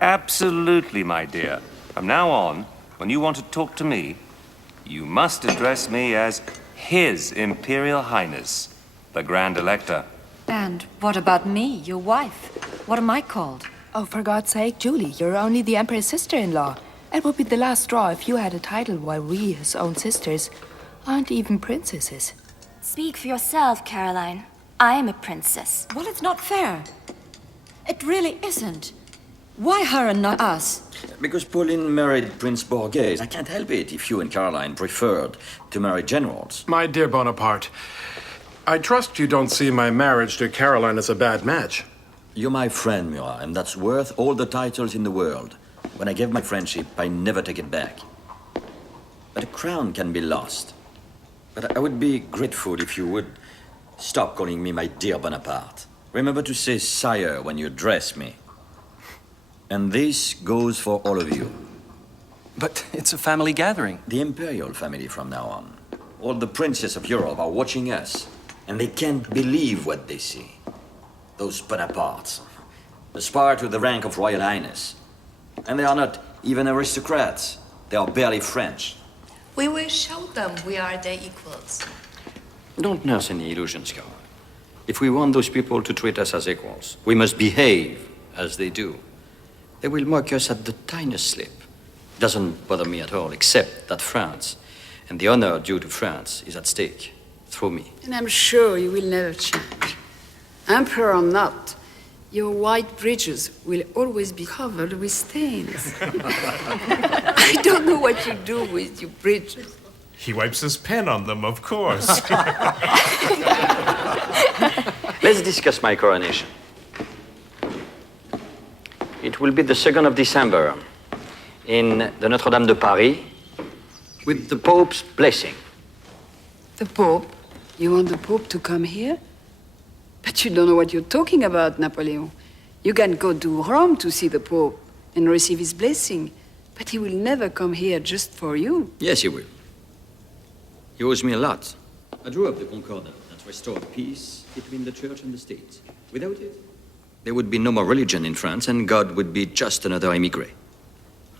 Absolutely, my dear. From now on, when you want to talk to me, you must address me as His Imperial Highness, the Grand Elector. And what about me, your wife? What am I called? Oh, for God's sake, Julie, you're only the Emperor's sister-in-law. It would be the last straw if you had a title while we, his own sisters, aren't even princesses. Speak for yourself, Caroline. I am a princess. Well, it's not fair. It really isn't. Why her and not us? Because Pauline married Prince Borghese. I can't help it if you and Caroline preferred to marry generals. My dear Bonaparte, I trust you don't see my marriage to Caroline as a bad match. You're my friend, Murat, and that's worth all the titles in the world. When I give my friendship, I never take it back. But a crown can be lost. But I would be grateful if you would stop calling me my dear Bonaparte. Remember to say sire when you address me. And this goes for all of you. But it's a family gathering. The imperial family from now on. All the princes of Europe are watching us, and they can't believe what they see. Those Bonapartes aspire to the rank of Royal Highness. And they are not even aristocrats. They are barely French. We will show them we are their equals. Don't nurse any illusions, Carl. If we want those people to treat us as equals, we must behave as they do. They will mock us at the tiniest slip. Doesn't bother me at all, except that France, and the honor due to France, is at stake through me. And I'm sure you will never change. Emperor or not, your white bridges will always be covered with stains. I don't know what you do with your bridges. He wipes his pen on them, of course. Let's discuss my coronation. It will be the 2nd of December in the Notre-Dame de Paris with the Pope's blessing. The Pope? You want the Pope to come here? But you don't know what you're talking about, Napoleon. You can go to Rome to see the Pope and receive his blessing, but he will never come here just for you. Yes, he will. He owes me a lot. I drew up the Concordat that restored peace between the church and the state. Without it, there would be no more religion in France, and God would be just another émigré.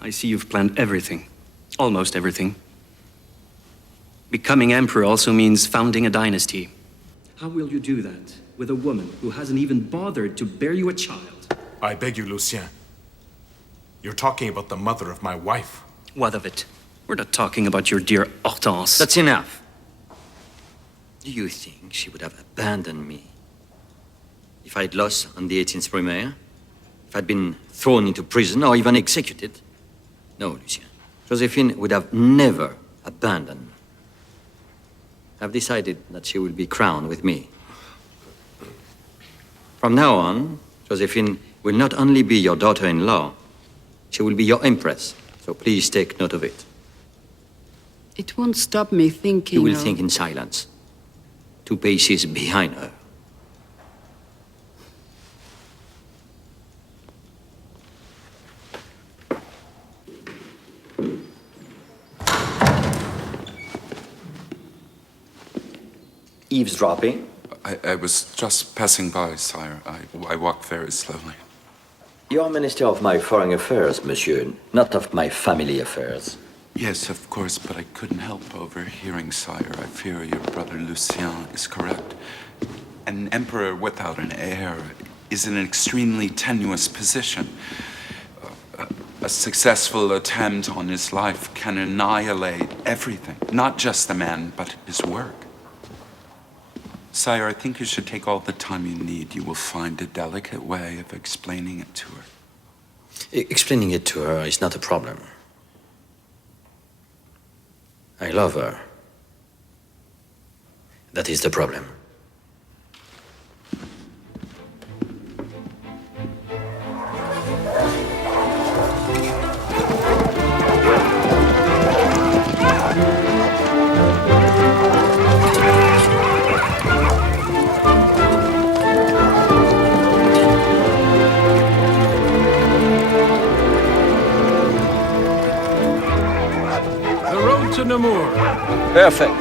I see you've planned everything. Almost everything. Becoming emperor also means founding a dynasty. How will you do that with a woman who hasn't even bothered to bear you a child? I beg you, Lucien. You're talking about the mother of my wife. What of it? We're not talking about your dear Hortense. That's enough. Do you think she would have abandoned me if I'd lost on the 18th Brumaire? If I'd been thrown into prison or even executed? No, Lucien. Josephine would have never abandoned me. I've decided that she will be crowned with me. From now on, Josephine will not only be your daughter-in-law, she will be your empress. So please take note of it. It won't stop me thinking. You will think in silence. 2 paces behind her. Eavesdropping? I was just passing by, sire. I walked very slowly. You are Minister of my foreign affairs, monsieur, not of my family affairs. Yes, of course, but I couldn't help overhearing, sire. I fear your brother Lucien is correct. An emperor without an heir is in an extremely tenuous position. A successful attempt on his life can annihilate everything, not just the man, but his work. Sire, I think you should take all the time you need. You will find a delicate way of explaining it to her. Explaining it to her is not a problem. I love her. That is the problem. Namur. Perfect.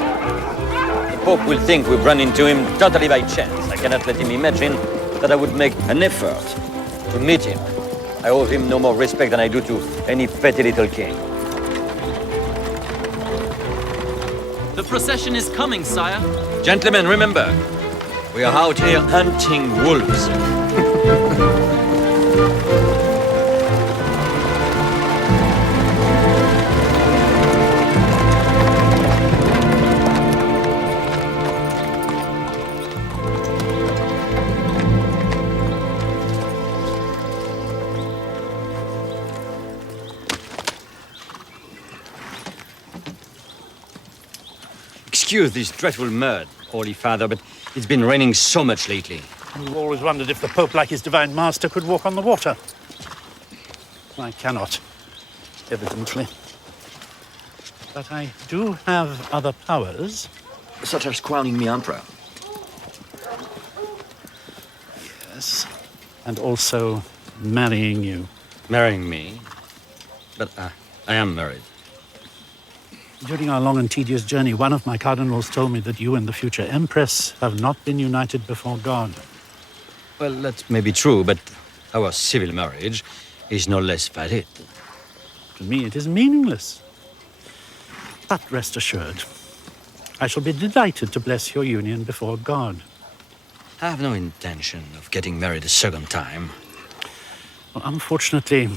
The Pope will think we've run into him totally by chance. I cannot let him imagine that I would make an effort to meet him. I owe him no more respect than I do to any petty little king. The procession is coming, sire. Gentlemen, remember, we are out here hunting wolves. Excuse this dreadful mud, Holy Father, but it's been raining so much lately. I've always wondered if the Pope, like his divine master, could walk on the water. I cannot, evidently. But I do have other powers. Such as crowning me emperor. Yes. And also marrying you. Marrying me? But I am married. During our long and tedious journey, one of my cardinals told me that you and the future empress have not been united before God. Well, that may be true, but our civil marriage is no less valid. To me, it is meaningless. But rest assured, I shall be delighted to bless your union before God. I have no intention of getting married a second time. Well, unfortunately,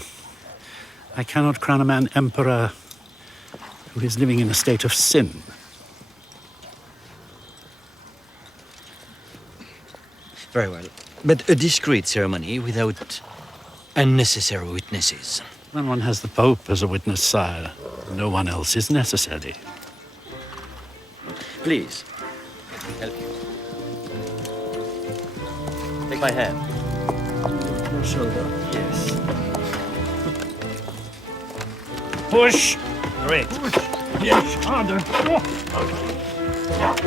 I cannot crown a man emperor who is living in a state of sin. Very well. But a discreet ceremony without unnecessary witnesses. When one has the Pope as a witness, sire, no one else is necessary. Please, help you. Take my hand. Your shoulder. Yes. Push! Great. Yes, harder.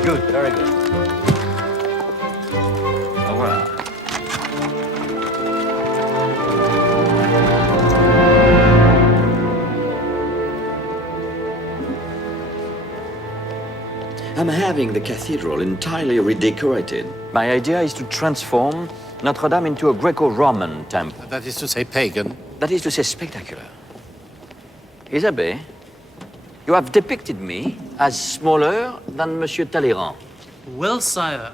Good, very good. Au revoir. I'm having the cathedral entirely redecorated. My idea is to transform Notre Dame into a Greco-Roman temple. That is to say pagan. That is to say spectacular. Isabelle, you have depicted me as smaller than Monsieur Talleyrand. Well, sire,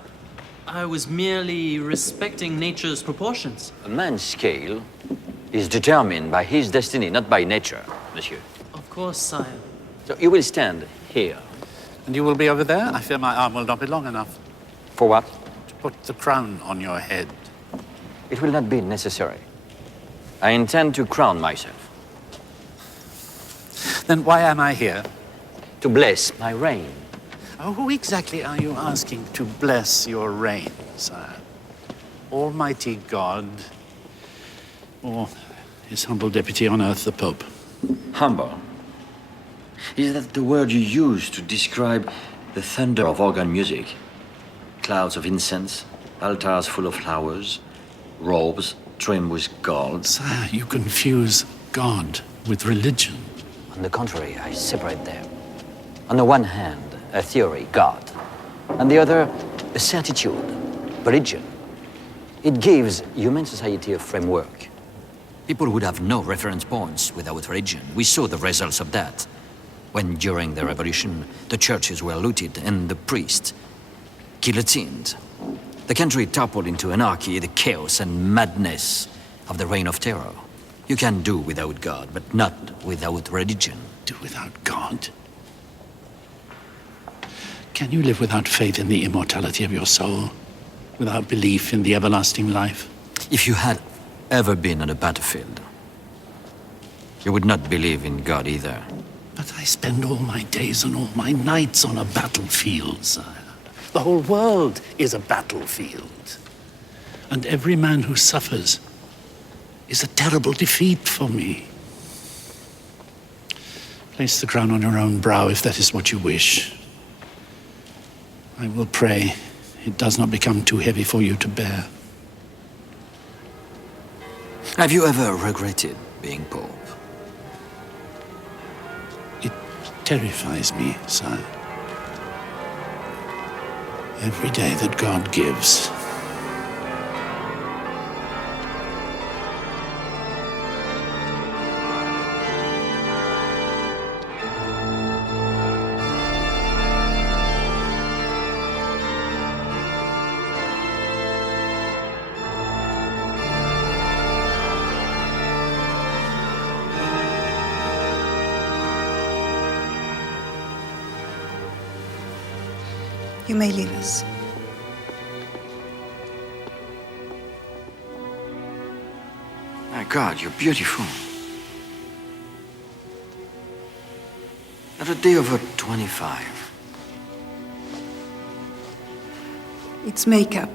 I was merely respecting nature's proportions. A man's scale is determined by his destiny, not by nature, monsieur. Of course, sire. So you will stand here. And you will be over there? I fear my arm will not be long enough. For what? To put the crown on your head. It will not be necessary. I intend to crown myself. Then why am I here? To bless my reign. Oh, who exactly are you asking to bless your reign, sire? Almighty God, or his humble deputy on earth, the Pope? Humble. Is that the word you use to describe the thunder of organ music? Clouds of incense, altars full of flowers, robes trimmed with gold. Sire, you confuse God with religion. On the contrary, I separate them. On the one hand, a theory, God. On the other, a certitude, religion. It gives human society a framework. People would have no reference points without religion. We saw the results of that. When, during the revolution, the churches were looted and the priests guillotined. The country toppled into anarchy, the chaos and madness of the reign of terror. You can do without God, but not without religion. Do without God? Can you live without faith in the immortality of your soul? Without belief in the everlasting life? If you had ever been on a battlefield, you would not believe in God either. But I spend all my days and all my nights on a battlefield, sire. The whole world is a battlefield. And every man who suffers is a terrible defeat for me. Place the crown on your own brow if that is what you wish. I will pray it does not become too heavy for you to bear. Have you ever regretted being Pope? It terrifies me, sire. Every day that God gives. You may leave us. My God, you're beautiful. Not a day over 25. It's makeup.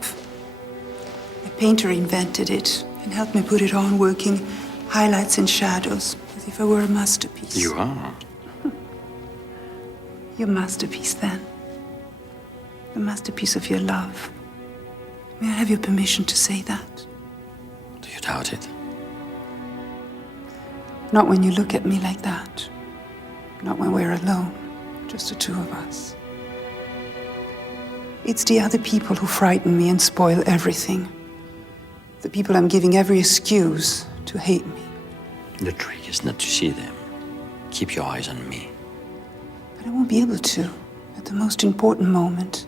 A painter invented it and helped me put it on, working highlights and shadows, as if I were a masterpiece. You are. Your masterpiece, then. The masterpiece of your love. May I have your permission to say that? Do you doubt it? Not when you look at me like that. Not when we're alone, just the two of us. It's the other people who frighten me and spoil everything. The people I'm giving every excuse to hate me. The trick is not to see them. Keep your eyes on me. But I won't be able to at the most important moment,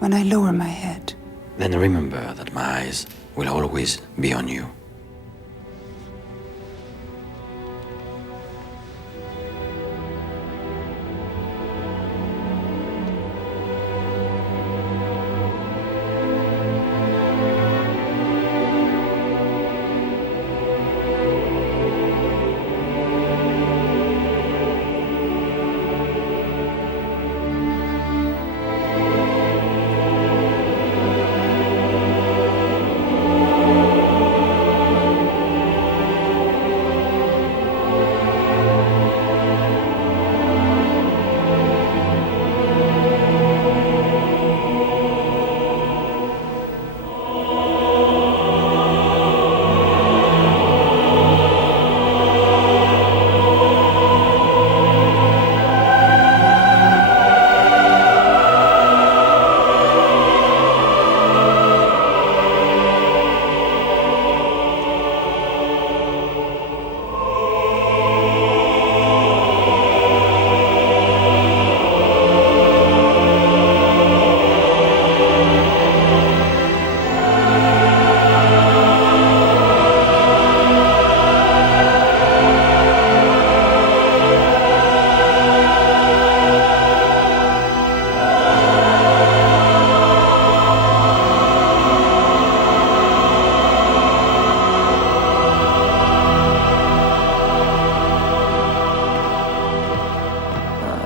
when I lower my head. Then remember that my eyes will always be on you.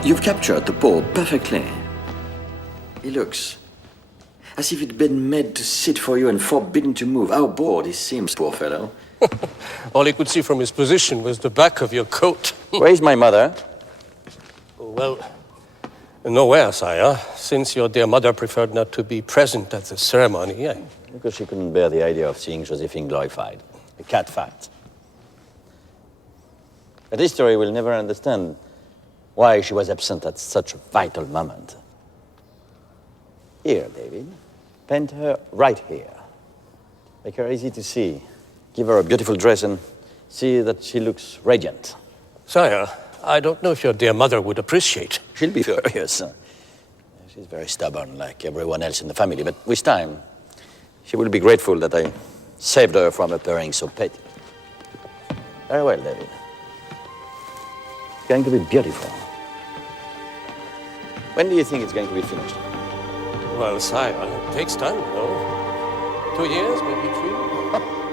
You've captured the Pope perfectly. He looks as if he'd been made to sit for you and forbidden to move. How bored he seems, poor fellow. All he could see from his position was the back of your coat. Where's my mother? Well, nowhere, sire. Since your dear mother preferred not to be present at the ceremony, Because she couldn't bear the idea of seeing Josephine glorified. A cat fact. But history will never understand why she was absent at such a vital moment. Here, David. Paint her right here. Make her easy to see. Give her a beautiful dress and see that she looks radiant. Sire, I don't know if your dear mother would appreciate. She'll be furious. She's very stubborn, like everyone else in the family, but with time, she will be grateful that I saved her from appearing so petty. Very well, David. It's going to be beautiful. When do you think it's going to be finished? Well, sire, it takes time, you know. 2 years, maybe 3.